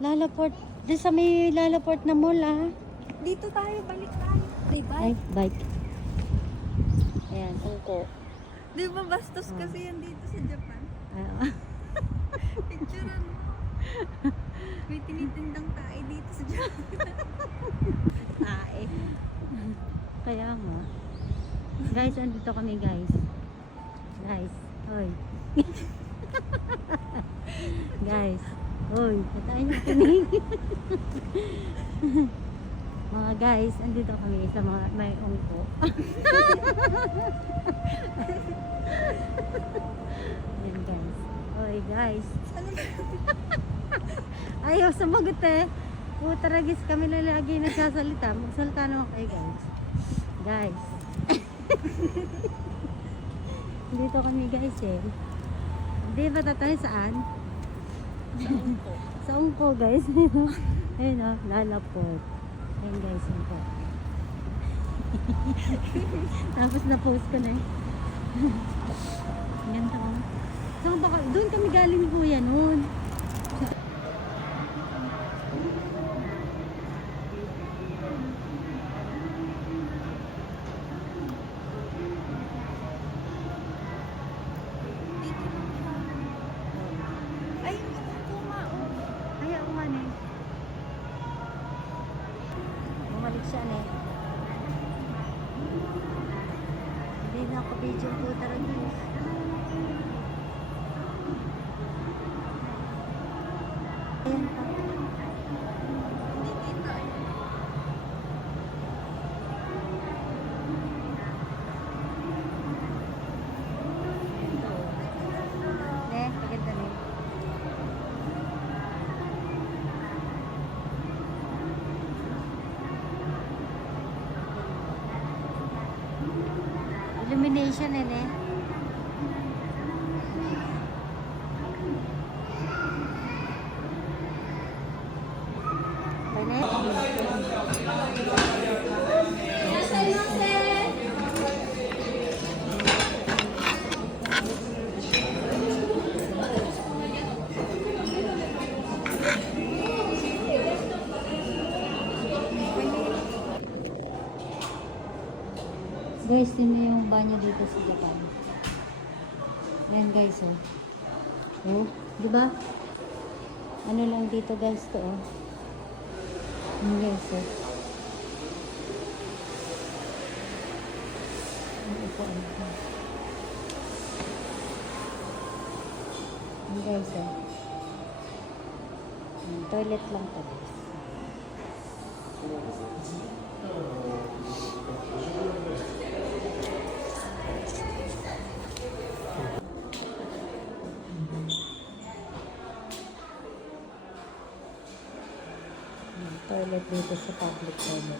Lalaport. Di sa may lalaport na mall ah. Dito tayo, balik tayo. Diba? Ay, bike. Ayan, ungko. Di ba bastos kasi yan dito sa Japan? Ah, Picturean mo. May tinitindang tae dito sa Japan. tae. Kaya nga. Guys, andito kami guys. Guys, hoy. Guys, hoy, natain niyo kami. Mga guys, andito kami sa mga may ungko. Ayan guys. Hoy guys. Ayaw sumagot eh. Utaragis kami na lagi nagsasalita. Magsalita naman kayo guys. Guys. Dito kami guys eh. Hindi ba tatay saan? Sa ungko. Sa ungko guys. Ayun o, lalaport. Ayun guys, ungko. Tapos na-post ko na eh. Ganda ko. Saan ba doon kami galing kuya noon. Ay, yung ungko nga. Kaya uman eh. Bumalik siya eh. Hindi na ako video po talaga. Ayan pa. Hindi kita eh. Ne, maganda na. Illumination eh, ne? Bane? Guys, yun na yung banyo dito sa Japan. Ayan guys, oh. Oh, di ba? Ano lang dito guys to, oh. Ayan guys, oh. Ano po, ano po. Ayan guys, oh. Ayan, toilet lang to guys. Toilet dito sa public toilet.